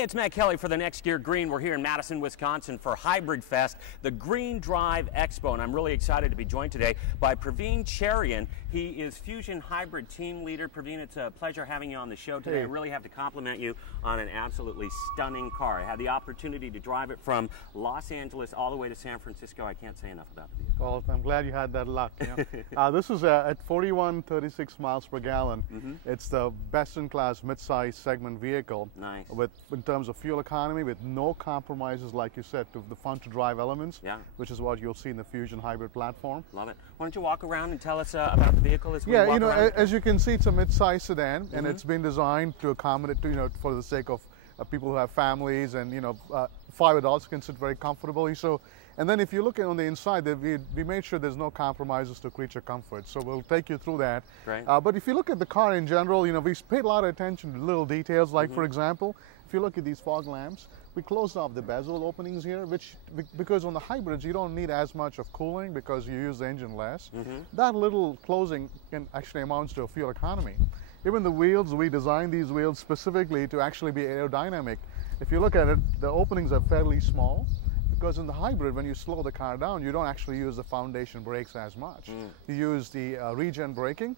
Hey, it's Matt Kelly for the Next Gear Green. We're here in Madison, Wisconsin for Hybrid Fest, the Green Drive Expo, and I'm really excited to be joined today by PraveenCherian. He is Fusion Hybrid Team Leader. Praveen, it's a pleasure having you on the show today. Hey. I really have to compliment you on an absolutely stunning car. I had the opportunity to drive it from Los Angeles all the way to San Francisco. I can't say enough about the vehicle. Well, I'm glad you had that luck. This is at 41.36 miles per gallon. It's the best-in-class mid-size segment vehicle. Nice. In terms of fuel economy, with no compromises, like you said, to the fun-to-drive elements, which is what you'll see in the Fusion Hybrid platform. Love it. Why don't you walk around and tell us about the vehicle as we Yeah, walk around? as you can see, it's a mid-size sedan, and it's been designed to accommodate, for the sake of people who have families, and 5 adults can sit very comfortably. So, and then if you look on the inside, we made sure there's no compromises to creature comfort. So we'll take you through that. Great. But if you look at the car in general, we paid a lot of attention to little details. Like for example, if you look at these fog lamps, we closed off the bezel openings here, because on the hybrids you don't need as much of cooling because you use the engine less. That little closing can actually amounts to a fuel economy. Even the wheels, we designed these wheels specifically to actually be aerodynamic. If you look at it, the openings are fairly small, because in the hybrid, when you slow the car down, you don't actually use the foundation brakes as much. You use the regen braking.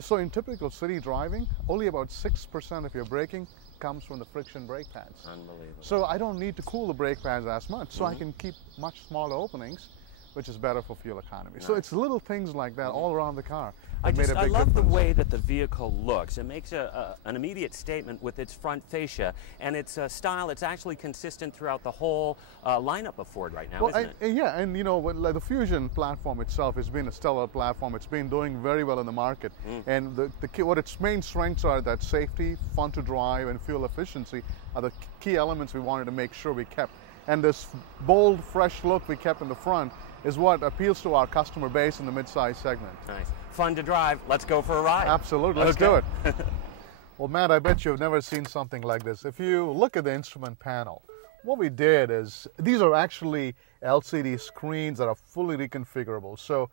So in typical city driving, only about 6% of your braking comes from the friction brake pads. Unbelievable. So I don't need to cool the brake pads as much, so I can keep much smaller openings, which is better for fuel economy. Nice. So it's little things like that all around the car. I love difference. the way that the vehicle looks. It makes an immediate statement with its front fascia, and its style. It's actually consistent throughout the whole lineup of Ford right now, isn't it? Yeah, and like the Fusion platform itself has been a stellar platform. It's been doing very well in the market, and what its main strengths are that safety, fun to drive, and fuel efficiency are the key elements we wanted to make sure we kept. And this bold, fresh look we kept in the front is what appeals to our customer base in the mid-size segment. Nice. Fun to drive. Let's go for a ride. Absolutely. Let's do it. Well, Matt, I bet you've never seen something like this. If you look at the instrument panel, what we did is, these are actually LCD screens that are fully reconfigurable. So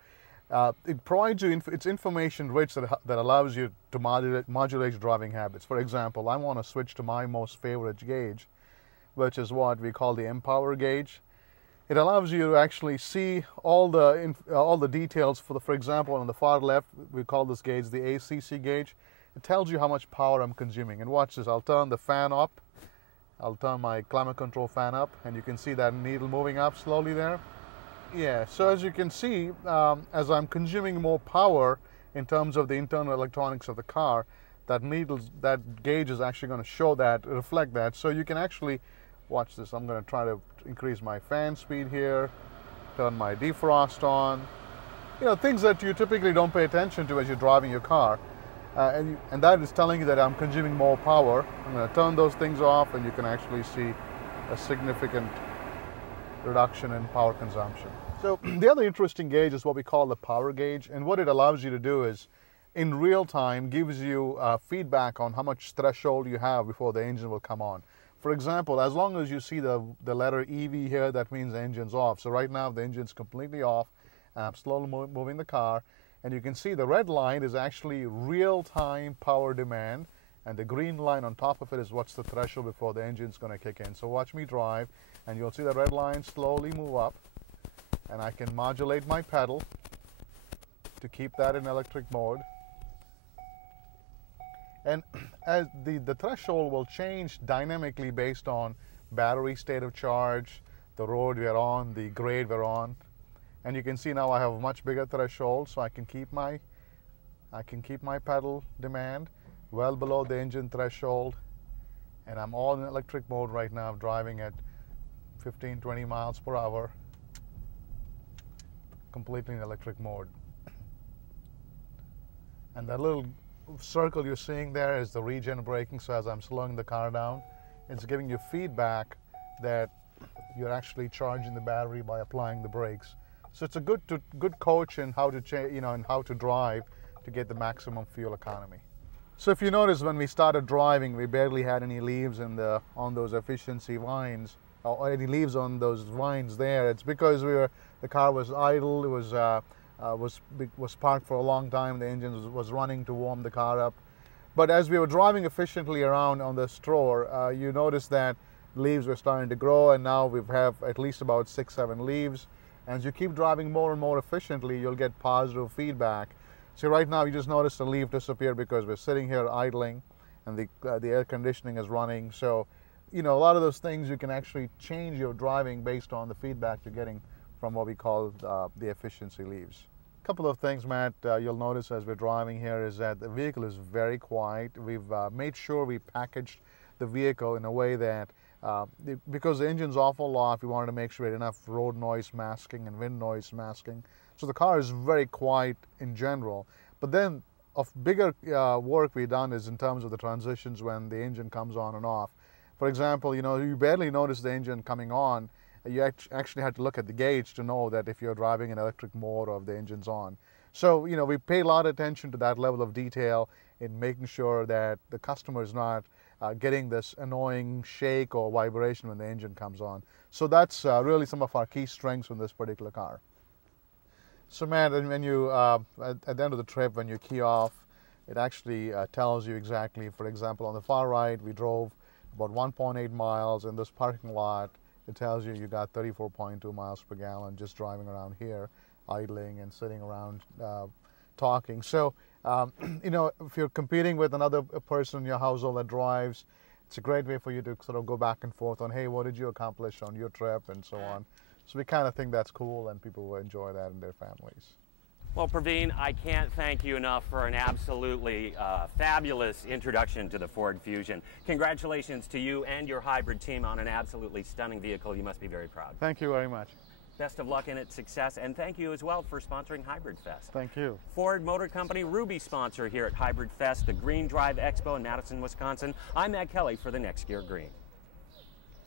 it provides you, it's information rich that allows you to modulate your driving habits. For example, I want to switch to my most favorite gauge, which is what we call the Empower gauge. It allows you to actually see all the details. For example, on the far left, we call this gauge the ACC gauge. It tells you how much power I'm consuming. And watch this, I'll turn the fan up. I'll turn my climate control fan up, and you can see that needle moving up slowly there. Yeah, so as you can see, as I'm consuming more power in terms of the internal electronics of the car, that gauge is actually going to show that, reflect that. So you can actually, watch this, I'm going to try to increase my fan speed here, turn my defrost on. Things that you typically don't pay attention to as you're driving your car. And that is telling you that I'm consuming more power. I'm going to turn those things off, and you can actually see a significant reduction in power consumption. So the other interesting gauge is what we call the power gauge, and what it allows you to do is, in real time, gives you feedback on how much threshold you have before the engine will come on. For example, as long as you see the letter EV here, that means the engine's off. So right now the engine's completely off. I'm slowly moving the car, and you can see the red line is actually real-time power demand, and the green line on top of it is what's the threshold before the engine's going to kick in. So watch me drive, and you'll see the red line slowly move up, and I can modulate my pedal to keep that in electric mode. And as the threshold will change dynamically based on battery state of charge, the road we're on, the grade we're on. And you can see now I have a much bigger threshold, so I can keep my pedal demand well below the engine threshold. And I'm all in electric mode right now, driving at 15-20 miles per hour, completely in electric mode. And that little circle you're seeing there is the regen braking. So as I'm slowing the car down, it's giving you feedback that you're actually charging the battery by applying the brakes. So it's a good coach in how to in how to drive to get the maximum fuel economy. So if you notice, when we started driving, we barely had any leaves on those efficiency vines, or any leaves on those vines there. It's because the car was idle. It was parked for a long time. The engine was running to warm the car up. But as we were driving efficiently around on the store, you notice that leaves were starting to grow, and now we have at least about 6-7 leaves. As you keep driving more and more efficiently, you'll get positive feedback. So right now you just noticed a leaf disappear because we're sitting here idling and the air conditioning is running. So, you know, a lot of those things you can actually change your driving based on the feedback you're getting from what we call the efficiency leaves. A couple of things, Matt, you'll notice as we're driving here is that the vehicle is very quiet. We've made sure we packaged the vehicle in a way that because the engine's awful loud, we wanted to make sure we had enough road noise masking and wind noise masking. So the car is very quiet in general. But then of bigger work we've done is in terms of the transitions when the engine comes on and off. For example, you know, you barely notice the engine coming on. You actually had to look at the gauge to know that if you're driving in electric mode or if the engine's on. So, you know, we pay a lot of attention to that level of detail in making sure that the customer is not getting this annoying shake or vibration when the engine comes on. So that's really some of our key strengths in this particular car. So Matt, when you, at the end of the trip, when you key off, it actually tells you exactly, for example, on the far right, we drove about 1.8 miles in this parking lot. It tells you you got 34.2 miles per gallon just driving around here, idling and sitting around talking. So, you know, if you're competing with another person in your household that drives, it's a great way for you to sort of go back and forth on, hey, what did you accomplish on your trip and so on. So we kind of think that's cool and people will enjoy that in their families. Well, Praveen, I can't thank you enough for an absolutely fabulous introduction to the Ford Fusion. Congratulations to you and your hybrid team on an absolutely stunning vehicle. You must be very proud. Thank you very much. Best of luck in its success, and thank you as well for sponsoring Hybrid Fest. Thank you. Ford Motor Company, Ruby sponsor here at Hybrid Fest, the Green Drive Expo in Madison, Wisconsin. I'm Matt Kelly for the Next Gear Green.